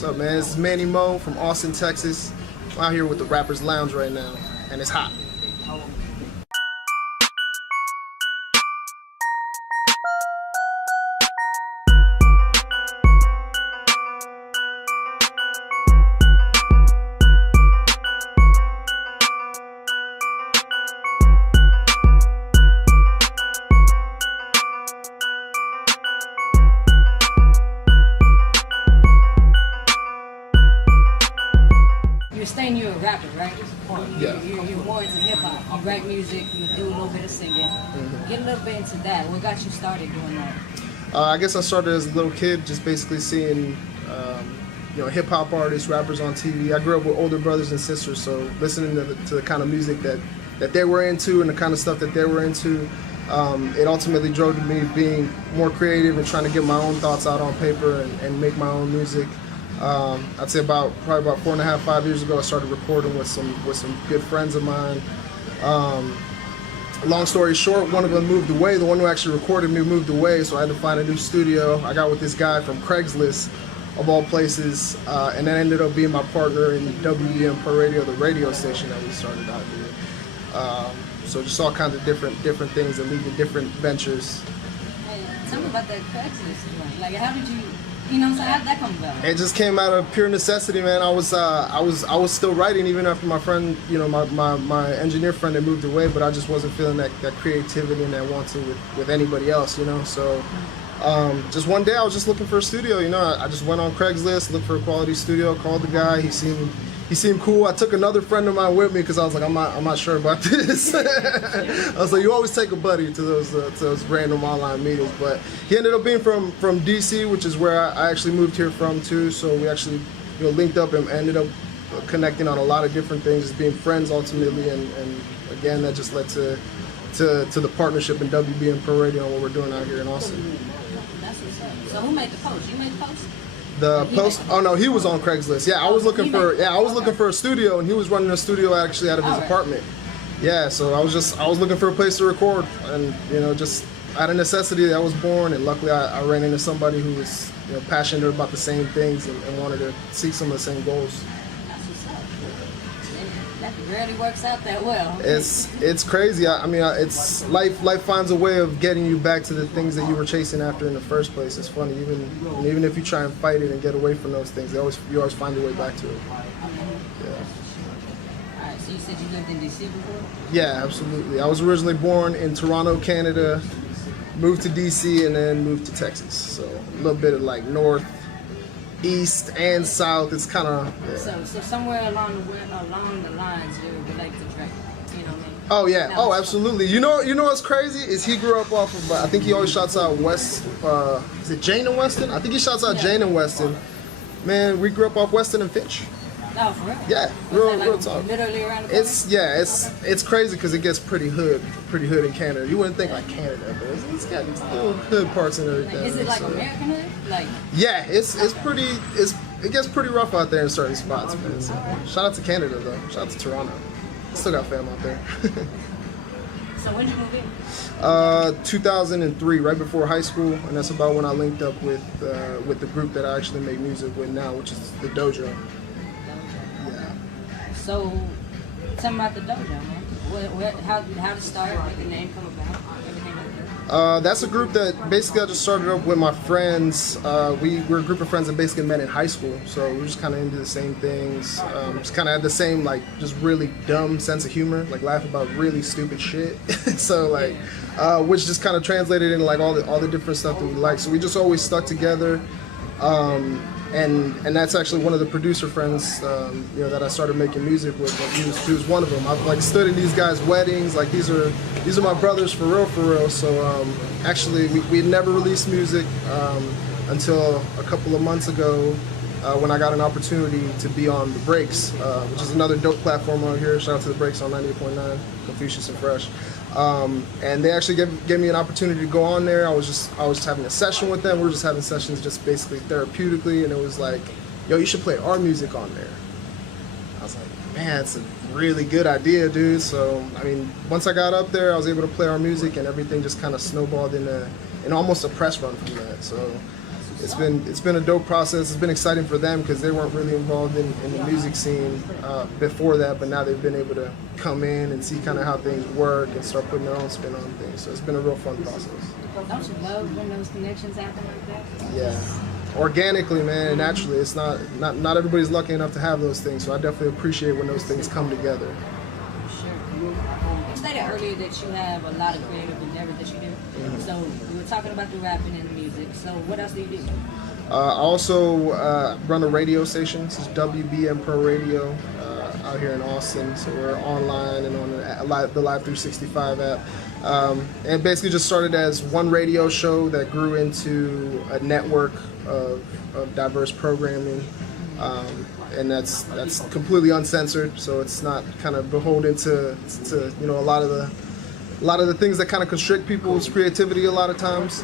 What's up, man? This is Manny Mo from Austin, Texas. I'm out here with the Rappers Lounge right now, and it's hot. You're saying you're a rapper, right? Yeah. You're more into hip-hop. You write music, you do a little bit of singing. Get a little bit into that. What got you started doing that? I guess I started as a little kid, just basically seeing hip-hop artists, rappers on TV. I grew up with older brothers and sisters, so listening to the kind of music that they were into and the kind of stuff that they were into, it ultimately drove to me being more creative and trying to get my own thoughts out on paper and make my own music. I'd say probably about 4.5, 5 years ago, I started recording with some good friends of mine. Long story short, one of them moved away. The one who actually recorded me moved away, so I had to find a new studio. I got with this guy from Craigslist, of all places, and that ended up being my partner in WBM Pro Radio, the radio station that we started out here. So just all kinds of different things that lead to different ventures. Hey, tell me about that Craigslist thing. Like, how did you? You know what I'm saying? How did that come about? It just came out of pure necessity, man. I was still writing even after my friend, my engineer friend had moved away, but I just wasn't feeling that creativity and that want to with anybody else, So just one day I was just looking for a studio, I just went on Craigslist, looked for a quality studio, called the guy. He seemed cool. I took another friend of mine with me because I was like, I'm not sure about this. I was like, you always take a buddy to those random online meetings. But he ended up being from DC, which is where I actually moved here from too. So we actually linked up and ended up connecting on a lot of different things, just being friends ultimately. And again, that just led to the partnership in WBM Pro Radio and what we're doing out here in Austin. That's what's up. So who made the post? You made the post? The post? Oh no, he was on Craigslist. Yeah, I was looking for a studio, and he was running a studio actually out of his apartment. Yeah, so I was looking for a place to record, and just out of necessity, I was born, and luckily I ran into somebody who was passionate about the same things and wanted to seek some of the same goals. That's what's up. That rarely works out that well. It's crazy. I mean, it's life finds a way of getting you back to the things that you were chasing after in the first place. It's funny, even if you try and fight it and get away from those things, you always find your way back to it. Yeah. All right. So you said you lived in DC before? Yeah, absolutely. I was originally born in Toronto, Canada, moved to DC, and then moved to Texas. So a little bit of like north, east, and south. It's kind of So somewhere along the lines you relate to Drake. You know what I mean? Oh yeah. Oh, absolutely. You know what's crazy is he grew up off of. I think he always shouts out West. Is it Jane and Weston? I think he shouts out Jane and Weston. Man, we grew up off Weston and Finch. Oh, for real? Yeah, real talk. Literally around the corner? It's crazy because it gets pretty hood in Canada. You wouldn't think like Canada, but it's got little hood parts and everything. Is it like American hood? Like? Yeah, it gets pretty rough out there in certain spots, man. So, shout out to Canada though. Shout out to Toronto. Still got fam out there. So when did you move in? 2003, right before high school, and that's about when I linked up with the group that I actually make music with now, which is the DOJO. Yeah. So, tell me about the DOJO, man. How did it start? How did the name come about? Everything like that? That's a group that basically I just started up with my friends. We were a group of friends that basically met in high school, so we were just kind of into the same things. Just kind of had the same just really dumb sense of humor, like laugh about really stupid shit. So which just kind of translated into all the different stuff that we like. So we just always stuck together. And that's actually one of the producer friends, that I started making music with. He was one of them. I've stood in these guys' weddings. These are my brothers for real. So actually, we had never released music until a couple of months ago when I got an opportunity to be on The Breaks, which is another dope platform out here. Shout out to The Breaks on 98.9, Confucius and Fresh. And they actually gave me an opportunity to go on there. I was just having a session with them. We were just having sessions just basically therapeutically, and it was like, yo, you should play our music on there. I was like, man, it's a really good idea, dude. So, I mean, once I got up there, I was able to play our music, and everything just kind of snowballed in almost a press run from that. So it's been a dope process. It's been exciting for them because they weren't really involved in the music scene before that, but now they've been able to come in and see kind of how things work and start putting their own spin on things. So it's been a real fun process. Don't you love when those connections happen like that? Yeah. Organically, man, naturally. It's not everybody's lucky enough to have those things, so I definitely appreciate when those things come together. Sure. You stated earlier that you have a lot of creative endeavors that you do. Mm-hmm. So we were talking about the rapping and the music. So what else do you do? I also run a radio station. This is WBM Pro Radio out here in Austin. So we're online and on the Live 365 app. And basically just started as one radio show that grew into a network of diverse programming, and that's completely uncensored, so it's not kind of beholden to you know a lot of the things that kind of constrict people's creativity a lot of times,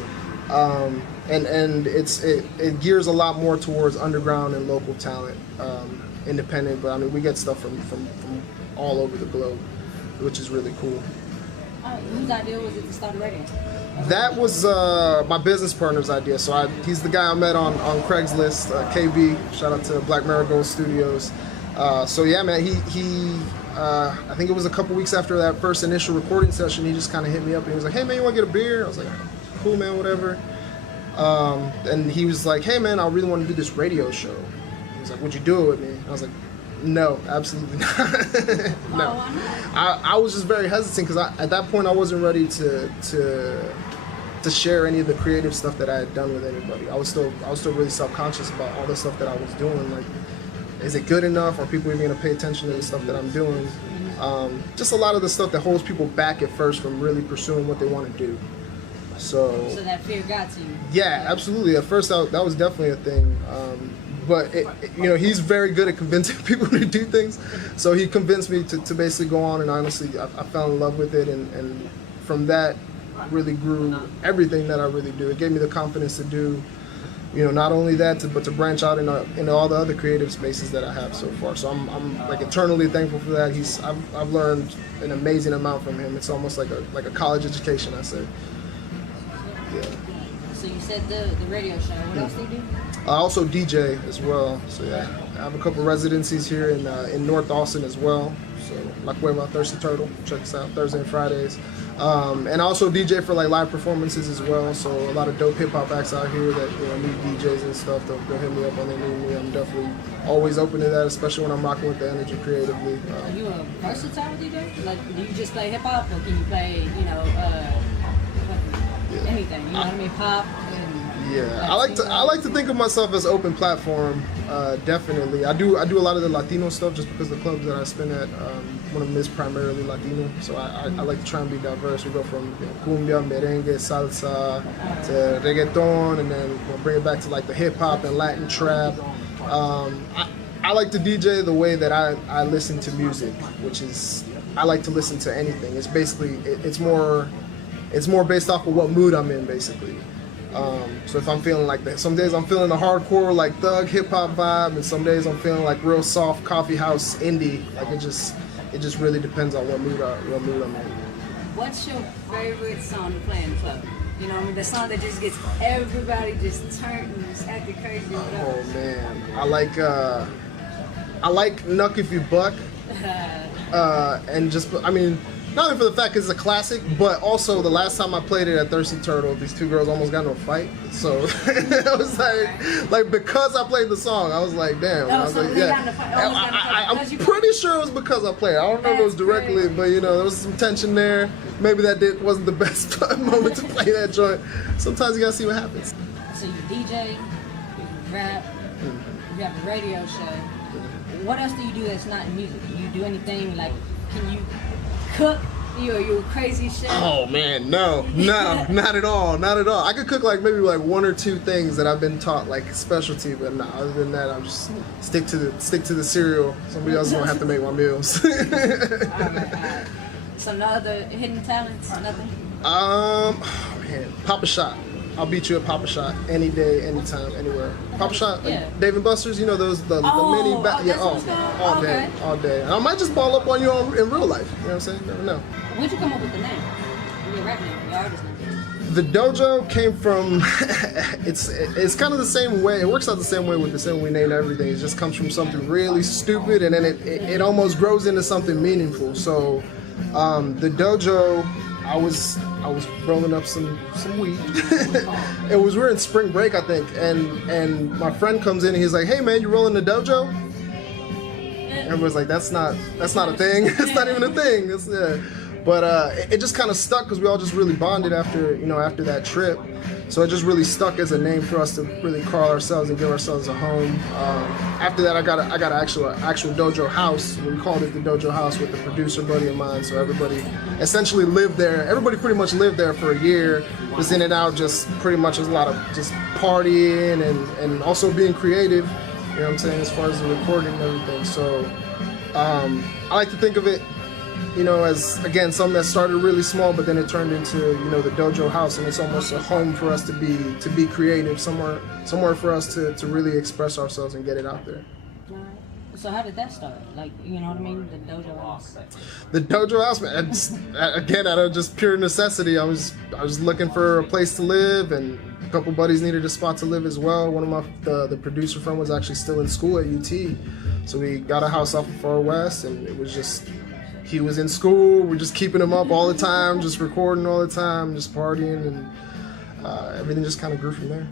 and it gears a lot more towards underground and local talent, independent. But I mean, we get stuff from all over the globe, which is really cool. Whose idea was it to start a radio? That was my business partner's idea. So he's the guy I met on Craigslist, KB. Shout out to Black Marigold Studios. So yeah, man, he I think it was a couple weeks after that first initial recording session, he just kind of hit me up and he was like, "Hey man, you want to get a beer?" I was like, "Cool man, whatever." And he was like, "Hey man, I really want to do this radio show." He was like, "Would you do it with me?" I was like, "No, absolutely not." No, I was just very hesitant because at that point I wasn't ready to share any of the creative stuff that I had done with anybody. I was still really self-conscious about all the stuff that I was doing. Like, is it good enough? Are people even gonna pay attention to the stuff that I'm doing? Just a lot of the stuff that holds people back at first from really pursuing what they want to do. So that fear got to you. Yeah, absolutely. At first that was definitely a thing. But you know, he's very good at convincing people to do things. So he convinced me to basically go on, and honestly, I fell in love with it, and from that really grew everything that I really do. It gave me the confidence to do, you know, not only that, but to branch out into all the other creative spaces that I have so far. So I'm like eternally thankful for that. I've learned an amazing amount from him. It's almost like a college education, I say. Yeah. So you said the radio show. What else do you do? I also DJ as well. So yeah, I have a couple residencies here in North Austin as well. So La Cueva, Thirsty Turtle, check us out Thursday and Fridays. And I also DJ for like live performances as well. So a lot of dope hip hop acts out here that need DJs and stuff. They'll hit me up when they need me. I'm definitely always open to that, especially when I'm rocking with the energy creatively. Are you a versatile DJ? Like, do you just play hip hop, or can you play anything? You know what I mean, pop. Yeah, I like to think of myself as open platform. Definitely, I do a lot of the Latino stuff just because the clubs that I spin at, one of them is primarily Latino. So I like to try and be diverse. We go from cumbia, merengue, salsa to reggaeton, and then we'll bring it back to like the hip hop and Latin trap. I like to DJ the way that I listen to music, which is I like to listen to anything. It's basically it's more based off of what mood I'm in, basically. So if I'm feeling like that, some days I'm feeling a hardcore like thug hip hop vibe, and some days I'm feeling like real soft coffee house indie. Like it just really depends on what mood I'm in. What's your favorite song to play in the club? You know what I mean? The song that just gets everybody just turned and just acting crazy. Oh man, I like Nuck If You Buck, and just I mean. Not only for the fact it's a classic, but also the last time I played it at Thirsty Turtle, these two girls almost got into a fight. So I was like because I played the song, I was like, damn. I was like, yeah. I'm pretty sure it was because I played. I don't know if it was directly, but there was some tension there. Maybe that wasn't the best moment to play that joint. Sometimes you gotta see what happens. So you DJ, you rap, you have a radio show. What else do you do that's not music? Do you do anything like? Can you cook? You a crazy chef? Oh man, no, not at all. I could cook like maybe like one or two things that I've been taught like specialty, but no. Other than that, I'm just stick to the cereal. Somebody else is gonna have to make my meals. All right. So no other hidden talents? Nothing? Oh man, Papa Shot. I'll beat you at Papa Shot any day, anytime, anywhere. Papa Shot, like Dave and Buster's, the mini all day. And I might just ball up on you in real life. You know what I'm saying? Never know. When'd you come up with the name? Your rap name, your artist name? The dojo came from, it's kind of the same way, it works out the same way with the same way we named everything. It just comes from something really stupid, and then it almost grows into something meaningful. So the dojo, I was rolling up some weed. We were in spring break, I think, and my friend comes in and he's like, "Hey man, you rolling the dojo?" Everyone's like, that's not a thing. It's not even a thing. But it just kind of stuck because we all just really bonded after that trip. So it just really stuck as a name for us to really call ourselves and give ourselves a home. After that, I got an actual dojo house. We called it the dojo house with the producer buddy of mine. So everybody essentially lived there. Everybody pretty much lived there for a year, just in and out, just pretty much as a lot of just partying and also being creative. You know what I'm saying, as far as the recording and everything. So I like to think of it, as, again, something that started really small, but then it turned into, the dojo house, and it's almost a home for us to be creative, somewhere for us to really express ourselves and get it out there. So how did that start? Like, you know what I mean? The dojo house. The dojo house, man. Again, out of just pure necessity, I was looking for a place to live, and a couple buddies needed a spot to live as well. One of the producer friend was actually still in school at UT, so we got a house off of Far West, and it was just, he was in school. We're just keeping him up all the time, just recording all the time, just partying, and everything just kind of grew from there.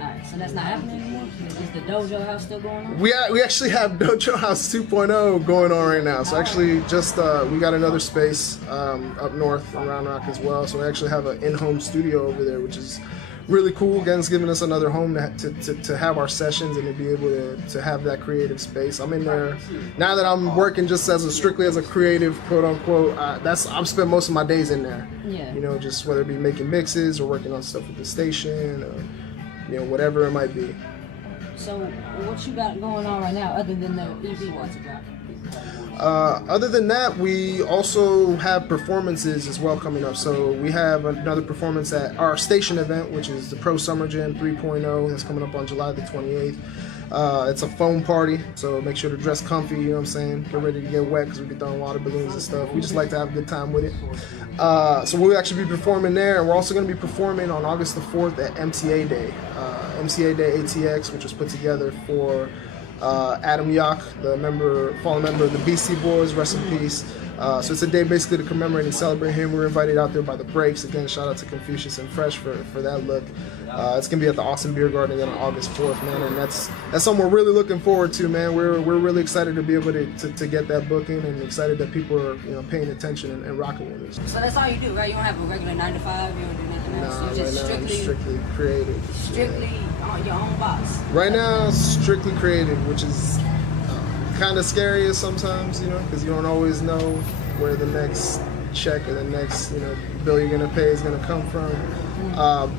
Alright, so that's not happening anymore? Is the dojo house still going on? We actually have Dojo House 2.0 going on right now. So actually just, we got another space up north in Round Rock as well. So we actually have an in-home studio over there, which is really cool. Again, it's giving us another home to have our sessions and to be able to have that creative space. I'm in there, now that I'm working just strictly as a creative, quote unquote, I've spent most of my days in there. Yeah. Just whether it be making mixes or working on stuff with the station or, whatever it might be. So what you got going on right now other than the EP once drop? Other than that, we also have performances as well coming up. So we have another performance at our station event, which is the Pro Summer Jam 3.0. That's coming up on July the 28th. It's a foam party, so make sure to dress comfy, you know what I'm saying? Get ready to get wet because we be throwing water balloons and stuff. We just like to have a good time with it. So we'll actually be performing there, and we're also going to be performing on August the 4th at MTA Day. MTA Day ATX, which was put together for Adam Yauch, the fallen member of the Beastie Boys, rest in peace. So it's a day basically to commemorate and celebrate him. We were invited out there by the Breaks. Again, shout out to Confucius and Fresh for that look. It's gonna be at the Austin Beer Garden again on August 4th, man, and that's something we're really looking forward to, man. We're really excited to be able to get that booking, and excited that people are paying attention and rocking with us. So that's all you do, right? You don't have a regular 9 to 5. You don't do nothing else. Nah, You're just right now, strictly creative. Strictly on your own boss. Right now, strictly creative, which is kind of scary sometimes, because you don't always know where the next check or the next, bill you're gonna pay is gonna come from.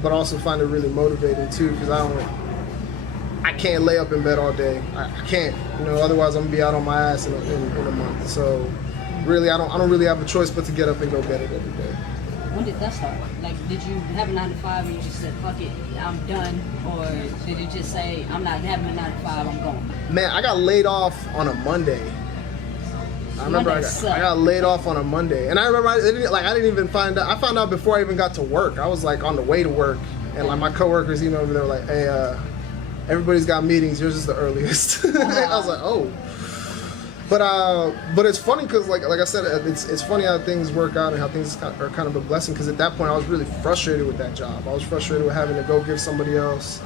But also find it really motivating too, because I can't lay up in bed all day. I can't, otherwise I'm gonna be out on my ass in a month. So really, I don't really have a choice but to get up and go get it every day. When did that start? Like, did you have a 9 to 5 and you just said, fuck it, I'm done? Or did you just say, I'm not having a 9 to 5, I'm going? Man, I got laid off on a Monday. I remember I got laid off on a Monday, and I remember I didn't even find out. I found out before I even got to work. I was like on the way to work, and like my coworkers, over there, were like, "Hey, everybody's got meetings. Yours is the earliest." I was like, "Oh," but it's funny because like I said, it's funny how things work out and how things are kind of a blessing. Because at that point, I was really frustrated with that job. I was frustrated with having to go give somebody else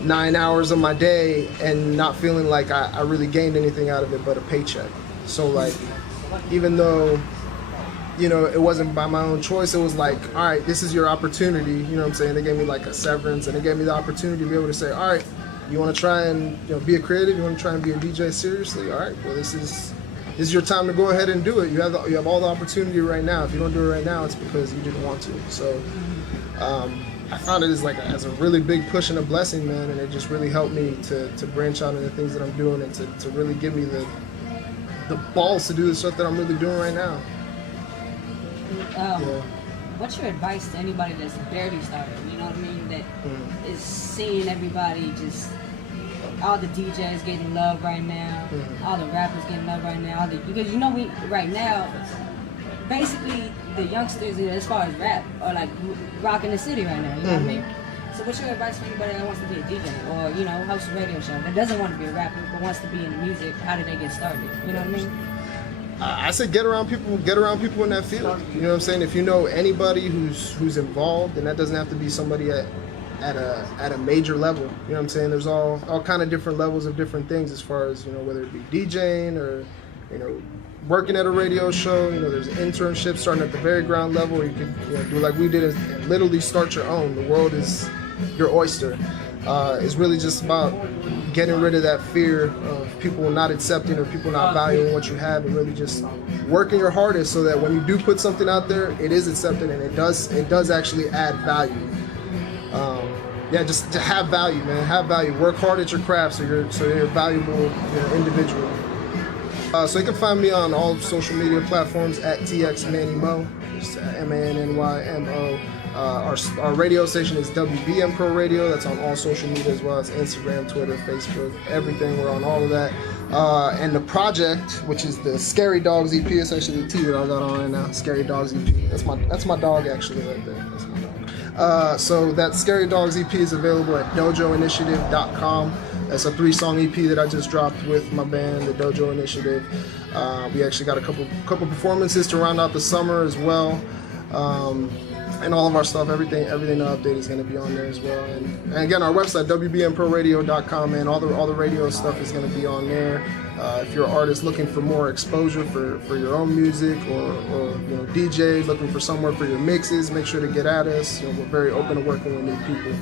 9 hours of my day and not feeling like I really gained anything out of it but a paycheck. So like, even though, it wasn't by my own choice, it was like, all right, this is your opportunity, you know what I'm saying? They gave me like a severance, and they gave me the opportunity to be able to say, all right, you want to try and be a creative, you want to try and be a DJ seriously, all right, well, this is your time to go ahead and do it. You have all the opportunity right now. If you don't do it right now, it's because you didn't want to. So I found it as a really big push and a blessing, man, and it just really helped me to branch out into the things that I'm doing, and to really give me the balls to do the stuff that I'm really doing right now. What's your advice to anybody that's barely started? You know what I mean? That is seeing everybody just, all the DJs getting love right now, all the rappers getting love right now, because we right now, basically the youngsters as far as rap are like rocking the city right now. You know what I mean? So what's your advice for anybody that wants to be a DJ or, you know, host a radio show that doesn't want to be a rapper but wants to be in music? How do they get started? You know what I mean? I say get around people in that field. You know what I'm saying? If you know anybody who's involved, and that doesn't have to be somebody at a major level. You know what I'm saying? There's all kind of different levels of different things as far as, you know, whether it be DJing or, you know, working at a radio show. You know, there's internships starting at the very ground level where you could, you know, do like we did and literally start your own. The world is your oyster. It's really just about getting rid of that fear of people not accepting or people not valuing what you have, and really just working your hardest so that when you do put something out there, it is accepted and it does actually add value. Yeah, just to have value, man. Have value. Work hard at your craft so you're a valuable, you know, individual. So you can find me on all social media platforms at TX Manny Mo, just MANNYMO. Our radio station is WBM Pro Radio. That's on all social media as well as Instagram, Twitter, Facebook, everything. We're on all of that. And the project, which is the Scarry Dogs EP, it's actually the T that I got on right now. Scarry Dogs EP. That's my dog actually right there. That's my dog. So that Scarry Dogs EP is available at DOJOinitiative.com. That's a 3-song EP that I just dropped with my band, the DOJO Initiative. We actually got a couple performances to round out the summer as well. And all of our stuff, everything to update is going to be on there as well. And again, our website, WBMProRadio.com, and all the radio stuff is going to be on there. If you're an artist looking for more exposure for your own music, or you know, DJ looking for somewhere for your mixes, make sure to get at us. You know, we're very open to working with new people.